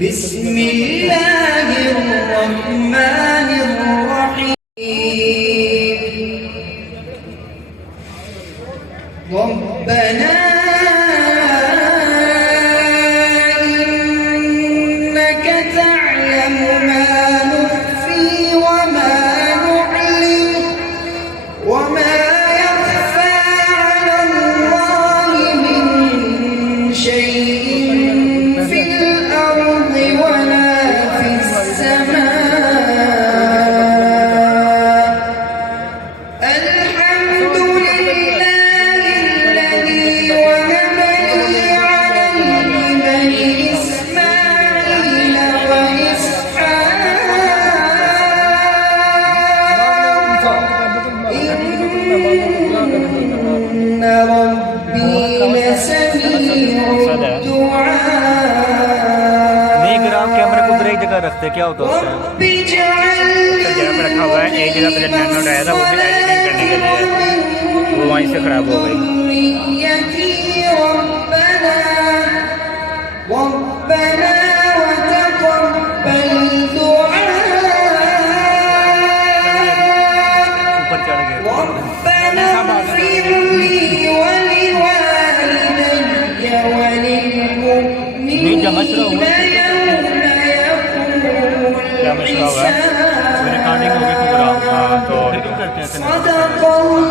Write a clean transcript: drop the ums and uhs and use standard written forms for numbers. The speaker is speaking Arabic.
بسم الله الرحمن الرحيم ربنا إنك تعلم ما نخفي وما نعلن وما يخفى على الله من شيء في الأرض ولا في السماء الحمد لله الذي وهب لي على الكبر إسماعيل وإسحاق إن ربي لسميع الدعاء नहीं अगर आप कैमरे को उधर एक जगह रखते क्या होता है उससे رب اجعلني जगह पे रखा हुआ है एक जगह पे जब नैनो उठाया था वो भी एडिटिंग करने के लिए वो वहीं से खराब हो गई ذريتي ربنا ربنا وتقبل دعاء ऊपर चढ़ गए ربنا اغفر لي ولوالدي وللمؤمنين يوم يقوم क्या मसला हुआ है الحساب रिकॉर्डिंग होगी प्रोग्राम हाँ तो करते हैं صدق الله